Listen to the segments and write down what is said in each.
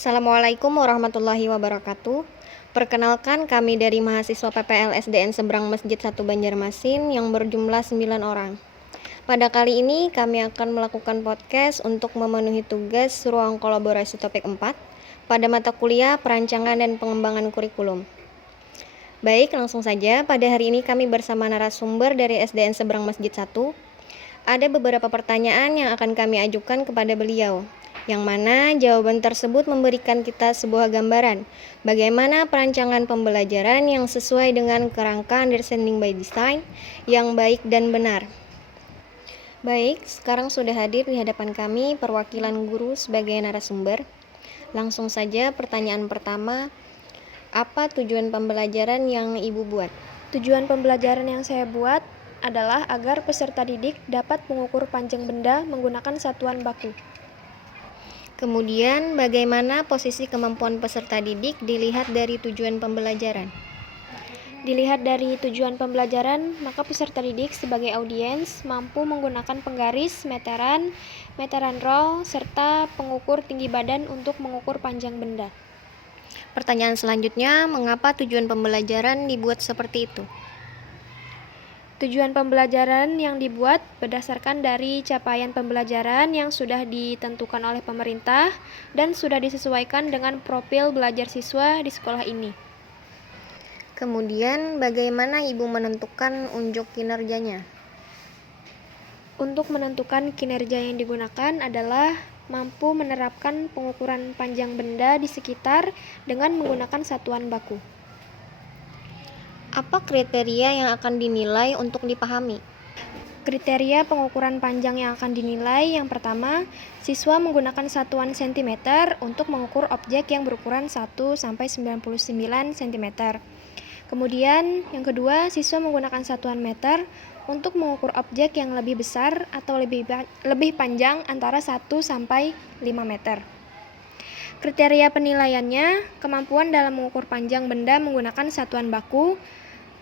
Assalamualaikum warahmatullahi wabarakatuh. Perkenalkan, kami dari mahasiswa PPL SDN Seberang Masjid 1 Banjarmasin yang berjumlah 9 orang. Pada kali ini kami akan melakukan podcast untuk memenuhi tugas ruang kolaborasi topik 4 pada mata kuliah perancangan dan pengembangan kurikulum. Baik, langsung saja. Pada hari ini kami bersama narasumber dari SDN Seberang Masjid 1. Ada beberapa pertanyaan yang akan kami ajukan kepada beliau, yang mana jawaban tersebut memberikan kita sebuah gambaran bagaimana perancangan pembelajaran yang sesuai dengan kerangka understanding by design yang baik dan benar. Baik, sekarang sudah hadir di hadapan kami perwakilan guru sebagai narasumber. Langsung saja pertanyaan pertama, apa tujuan pembelajaran yang Ibu buat? Tujuan pembelajaran yang saya buat adalah agar peserta didik dapat mengukur panjang benda menggunakan satuan baku. Kemudian, bagaimana posisi kemampuan peserta didik dilihat dari tujuan pembelajaran? Dilihat dari tujuan pembelajaran, maka peserta didik sebagai audiens mampu menggunakan penggaris, meteran, meteran roll, serta pengukur tinggi badan untuk mengukur panjang benda. Pertanyaan selanjutnya, mengapa tujuan pembelajaran dibuat seperti itu? Tujuan pembelajaran yang dibuat berdasarkan dari capaian pembelajaran yang sudah ditentukan oleh pemerintah dan sudah disesuaikan dengan profil belajar siswa di sekolah ini. Kemudian, bagaimana Ibu menentukan unjuk kinerjanya? Untuk menentukan kinerja yang digunakan adalah mampu menerapkan pengukuran panjang benda di sekitar dengan menggunakan satuan baku. Apa kriteria yang akan dinilai untuk dipahami? Kriteria pengukuran panjang yang akan dinilai yang pertama, siswa menggunakan satuan cm untuk mengukur objek yang berukuran 1 sampai 99 cm. Kemudian, yang kedua, siswa menggunakan satuan meter untuk mengukur objek yang lebih besar atau lebih panjang antara 1 sampai 5 meter. Kriteria penilaiannya, kemampuan dalam mengukur panjang benda menggunakan satuan baku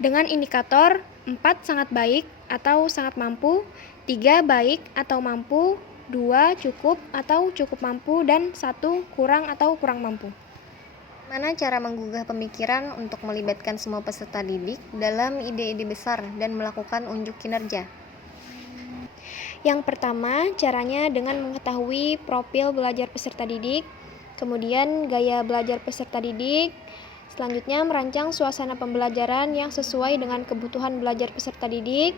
dengan indikator 4 sangat baik atau sangat mampu, 3 baik atau mampu, 2 cukup atau cukup mampu, dan 1 kurang atau kurang mampu. Bagaimana cara menggugah pemikiran untuk melibatkan semua peserta didik dalam ide-ide besar dan melakukan unjuk kinerja? Yang pertama, caranya dengan mengetahui profil belajar peserta didik, kemudian gaya belajar peserta didik, selanjutnya merancang suasana pembelajaran yang sesuai dengan kebutuhan belajar peserta didik,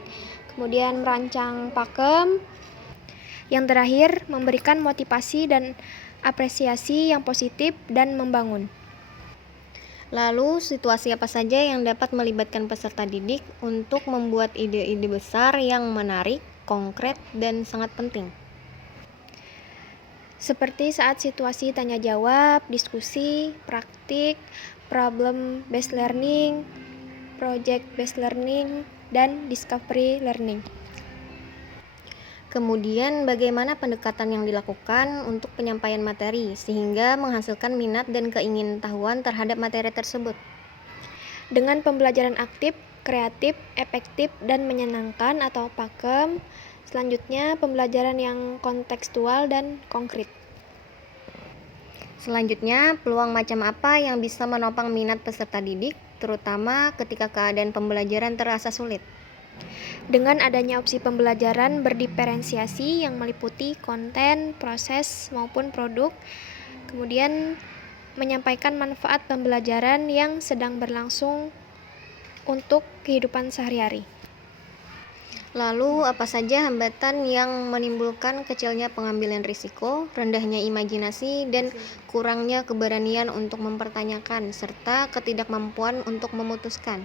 kemudian merancang pakem, yang terakhir memberikan motivasi dan apresiasi yang positif dan membangun. Lalu, situasi apa saja yang dapat melibatkan peserta didik untuk membuat ide-ide besar yang menarik, konkret, dan sangat penting? Seperti saat situasi tanya jawab, diskusi, praktik, problem based learning, project based learning, dan discovery learning. Kemudian, bagaimana pendekatan yang dilakukan untuk penyampaian materi sehingga menghasilkan minat dan keingintahuan terhadap materi tersebut? Dengan pembelajaran aktif, kreatif, efektif, dan menyenangkan atau pakem. Selanjutnya, pembelajaran yang kontekstual dan konkret. Selanjutnya, peluang macam apa yang bisa menopang minat peserta didik, terutama ketika keadaan pembelajaran terasa sulit? Dengan adanya opsi pembelajaran berdiferensiasi yang meliputi konten, proses, maupun produk, kemudian menyampaikan manfaat pembelajaran yang sedang berlangsung untuk kehidupan sehari-hari. Lalu, apa saja hambatan yang menimbulkan kecilnya pengambilan risiko, rendahnya imajinasi, dan kurangnya keberanian untuk mempertanyakan, serta ketidakmampuan untuk memutuskan?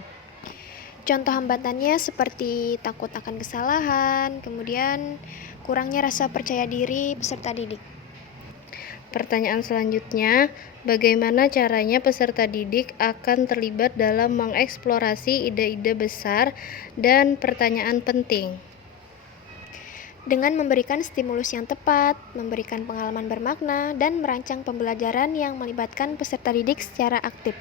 Contoh hambatannya seperti takut akan kesalahan, kemudian kurangnya rasa percaya diri peserta didik. Pertanyaan selanjutnya, bagaimana caranya peserta didik akan terlibat dalam mengeksplorasi ide-ide besar dan pertanyaan penting? Dengan memberikan stimulus yang tepat, memberikan pengalaman bermakna, dan merancang pembelajaran yang melibatkan peserta didik secara aktif.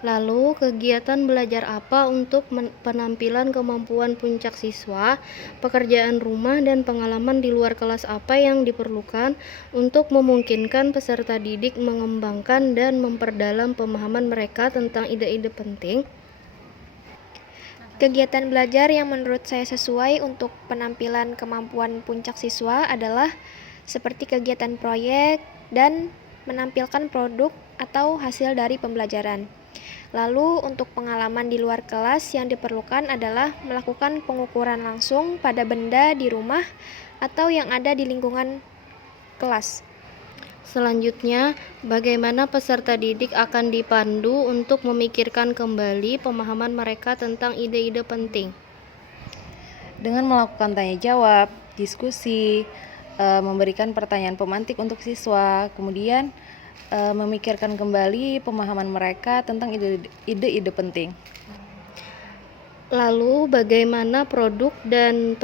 Lalu, kegiatan belajar apa untuk penampilan kemampuan puncak siswa, pekerjaan rumah, dan pengalaman di luar kelas apa yang diperlukan untuk memungkinkan peserta didik mengembangkan dan memperdalam pemahaman mereka tentang ide-ide penting? Kegiatan belajar yang menurut saya sesuai untuk penampilan kemampuan puncak siswa adalah seperti kegiatan proyek dan menampilkan produk atau hasil dari pembelajaran. Lalu untuk pengalaman di luar kelas yang diperlukan adalah melakukan pengukuran langsung pada benda di rumah atau yang ada di lingkungan kelas. Selanjutnya, bagaimana peserta didik akan dipandu untuk memikirkan kembali pemahaman mereka tentang ide-ide penting? Dengan melakukan tanya jawab, diskusi, memberikan pertanyaan pemantik untuk siswa, kemudian memikirkan kembali pemahaman mereka tentang ide-ide penting. Lalu, bagaimana produk dan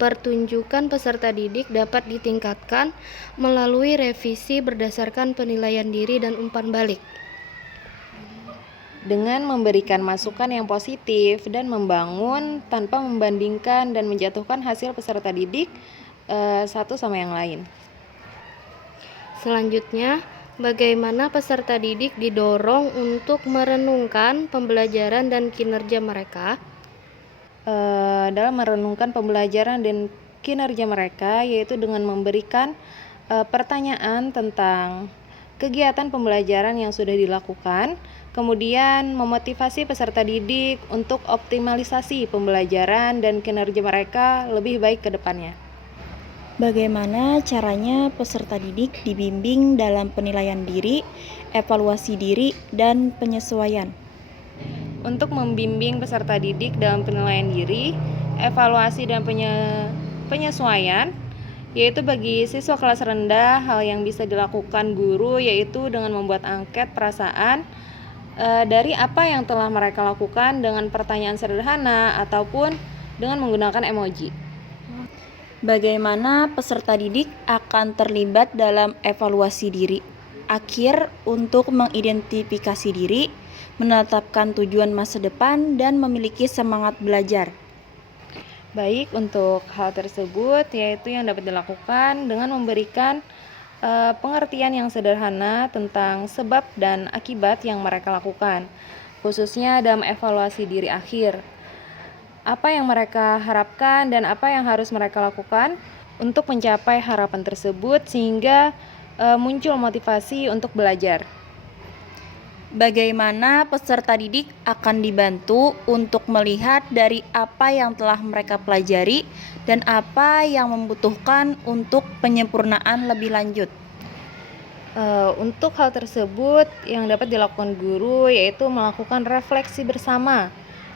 pertunjukan peserta didik dapat ditingkatkan melalui revisi berdasarkan penilaian diri dan umpan balik? Dengan memberikan masukan yang positif dan membangun tanpa membandingkan dan menjatuhkan hasil peserta didik satu sama yang lain. Selanjutnya, bagaimana peserta didik didorong untuk merenungkan pembelajaran dan kinerja mereka? Dalam merenungkan pembelajaran dan kinerja mereka, yaitu dengan memberikan pertanyaan tentang kegiatan pembelajaran yang sudah dilakukan, kemudian memotivasi peserta didik untuk optimalisasi pembelajaran dan kinerja mereka lebih baik ke depannya. Bagaimana caranya peserta didik dibimbing dalam penilaian diri, evaluasi diri, dan penyesuaian? Untuk membimbing peserta didik dalam penilaian diri, evaluasi dan penyesuaian, yaitu bagi siswa kelas rendah, hal yang bisa dilakukan guru yaitu dengan membuat angket perasaan dari apa yang telah mereka lakukan dengan pertanyaan sederhana ataupun dengan menggunakan emoji. Bagaimana peserta didik akan terlibat dalam evaluasi diri akhir untuk mengidentifikasi diri, menetapkan tujuan masa depan, dan memiliki semangat belajar? Baik, untuk hal tersebut yaitu yang dapat dilakukan dengan memberikan pengertian yang sederhana tentang sebab dan akibat yang mereka lakukan, khususnya dalam evaluasi diri akhir. Apa yang mereka harapkan dan apa yang harus mereka lakukan untuk mencapai harapan tersebut sehingga muncul motivasi untuk belajar. Bagaimana peserta didik akan dibantu untuk melihat dari apa yang telah mereka pelajari dan apa yang membutuhkan untuk penyempurnaan lebih lanjut? Untuk hal tersebut yang dapat dilakukan guru yaitu melakukan refleksi bersama,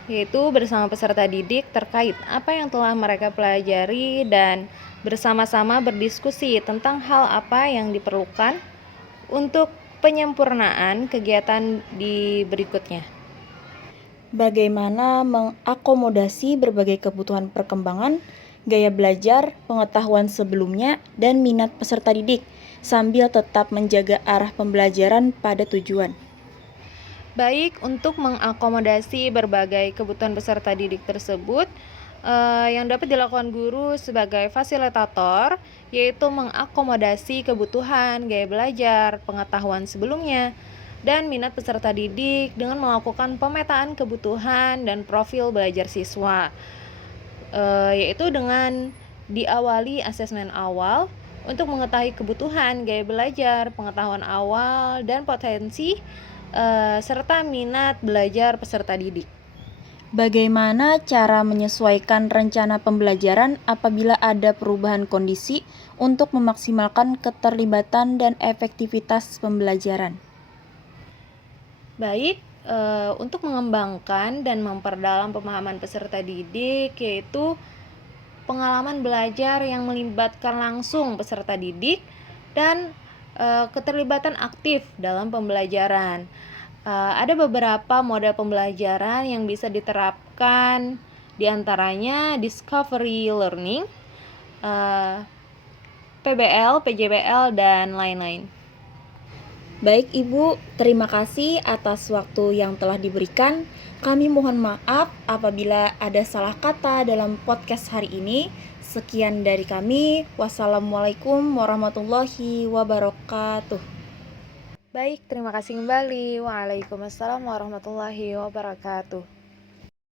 yaitu bersama peserta didik terkait apa yang telah mereka pelajari dan bersama-sama berdiskusi tentang hal apa yang diperlukan untuk penyempurnaan kegiatan di berikutnya. Bagaimana mengakomodasi berbagai kebutuhan perkembangan, gaya belajar, pengetahuan sebelumnya, dan minat peserta didik, sambil tetap menjaga arah pembelajaran pada tujuan? Baik, untuk mengakomodasi berbagai kebutuhan peserta didik tersebut, yang dapat dilakukan guru sebagai fasilitator yaitu mengakomodasi kebutuhan, gaya belajar, pengetahuan sebelumnya, dan minat peserta didik dengan melakukan pemetaan kebutuhan dan profil belajar siswa, yaitu dengan diawali asesmen awal untuk mengetahui kebutuhan, gaya belajar, pengetahuan awal, dan potensi serta minat belajar peserta didik. Bagaimana cara menyesuaikan rencana pembelajaran apabila ada perubahan kondisi untuk memaksimalkan keterlibatan dan efektivitas pembelajaran? Baik, untuk mengembangkan dan memperdalam pemahaman peserta didik yaitu pengalaman belajar yang melibatkan langsung peserta didik dan keterlibatan aktif dalam pembelajaran. Ada beberapa model pembelajaran yang bisa diterapkan, diantaranya discovery learning, PBL, PJBL, dan lain-lain. Baik Ibu, terima kasih atas waktu yang telah diberikan. Kami mohon maaf apabila ada salah kata dalam podcast hari ini. Sekian dari kami. Wassalamualaikum warahmatullahi wabarakatuh. Baik, terima kasih kembali. Waalaikumsalam warahmatullahi wabarakatuh.